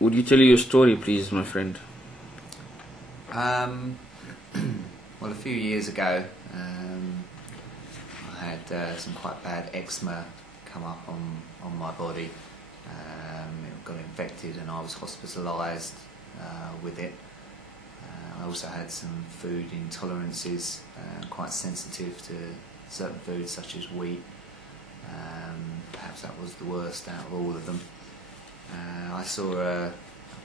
Would you tell your story, please, my friend? Well, a few years ago, I had some quite bad eczema come up on my body. It got infected and I was hospitalised with it. I also had some food intolerances, quite sensitive to certain foods such as wheat. Perhaps that was the worst out of all of them. I saw a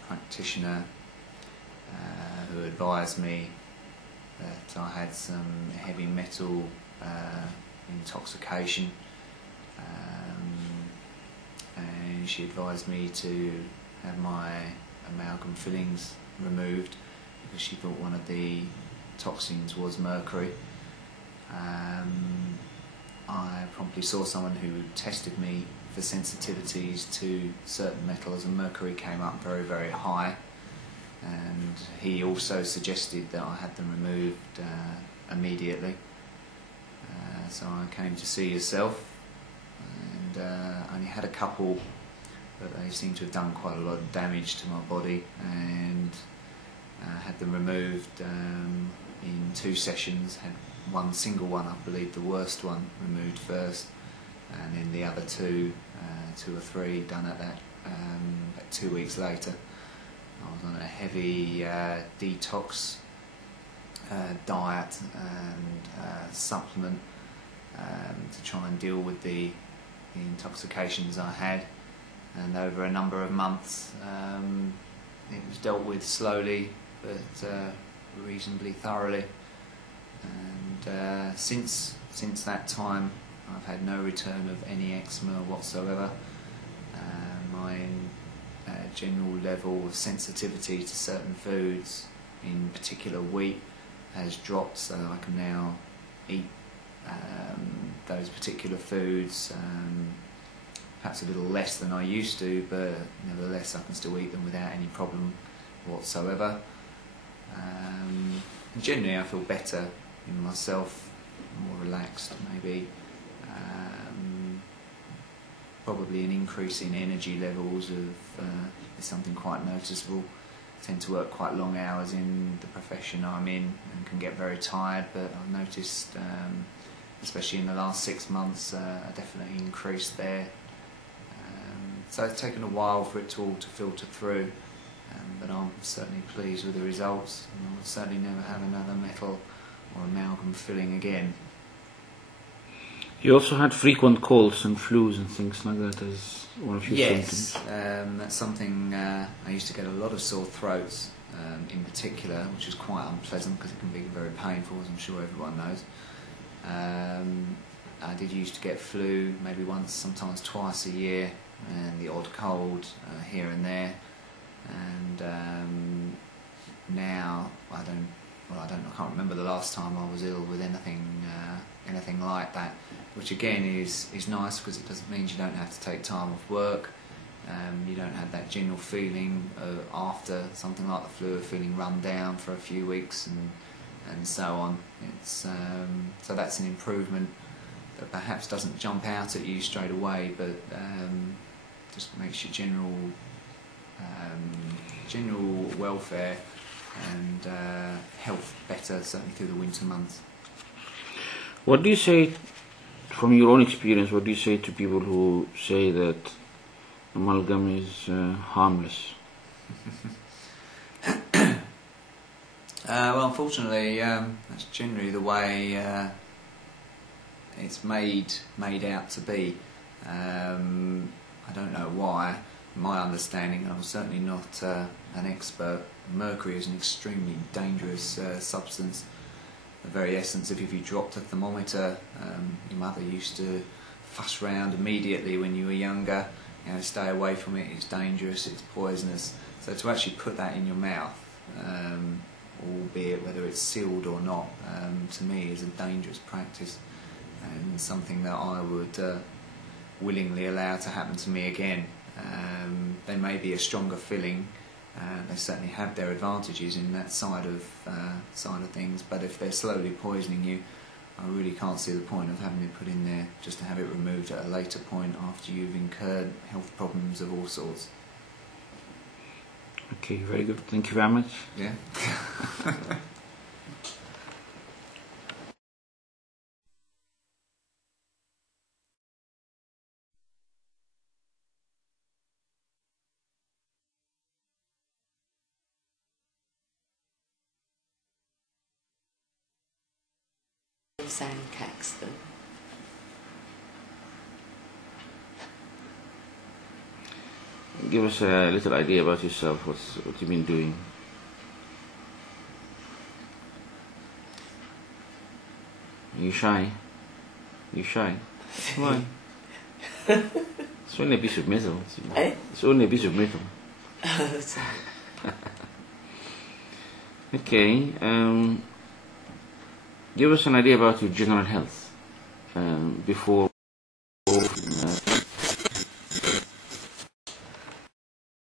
practitioner who advised me that I had some heavy metal intoxication, and she advised me to have my amalgam fillings removed because she thought one of the toxins was mercury. I promptly saw someone who tested me for sensitivities to certain metals, and mercury came up very, very high, and he also suggested that I had them removed immediately. So I came to see yourself, and I only had a couple, but they seemed to have done quite a lot of damage to my body, and had them removed in 2 sessions. Had one single one, I believe the worst one, removed first, and then the other 2 or 3 done at that about 2 weeks later. I was on a heavy detox diet and supplement to try and deal with the intoxications I had, and over a number of months it was dealt with slowly but reasonably thoroughly, and since that time I've had no return of any eczema whatsoever. My general level of sensitivity to certain foods, in particular wheat, has dropped, so I can now eat those particular foods, perhaps a little less than I used to, but nevertheless I can still eat them without any problem whatsoever. And generally I feel better in myself, more relaxed maybe. Probably an increase in energy levels is something quite noticeable. I tend to work quite long hours in the profession I'm in and can get very tired, but I've noticed, especially in the last 6 months, a definite increase there. So it's taken a while for it all to filter through, but I'm certainly pleased with the results, and I will certainly never have another metal or amalgam filling again. You also had frequent colds and flus and things like that as one of your symptoms. Yes, that's something. I used to get a lot of sore throats in particular, which is quite unpleasant because it can be very painful, as I'm sure everyone knows. I did used to get flu maybe once, sometimes twice a year, and the odd cold here and there. And now I can't remember the last time I was ill with anything like that, which again is nice because it doesn't mean you don't have to take time off work. You don't have that general feeling after something like the flu of feeling run down for a few weeks and so on. It's so that's an improvement that perhaps doesn't jump out at you straight away, but just makes your general welfare and health better, certainly through the winter months. What do you say, from your own experience, what do you say to people who say that amalgam is harmless? Well, unfortunately, that's generally the way it's made out to be. I don't know why. In my understanding, I'm certainly not an expert. Mercury is an extremely dangerous substance. The very essence of, if you dropped a thermometer, your mother used to fuss round immediately when you were younger, stay away from it, it's dangerous, it's poisonous. So to actually put that in your mouth, albeit whether it's sealed or not, to me is a dangerous practice, and something that I would willingly allow to happen to me again. They may be a stronger filling, they certainly have their advantages in that side of things, but if they're slowly poisoning you, I really can't see the point of having it put in there just to have it removed at a later point after you've incurred health problems of all sorts. Okay, very good. Thank you very much. Yeah. Sang Caxton. Give us a little idea about yourself. What you've been doing. You shy? You shy? Why? It's only a piece of metal. It's only a piece of metal. Okay. Give us an idea about your general health before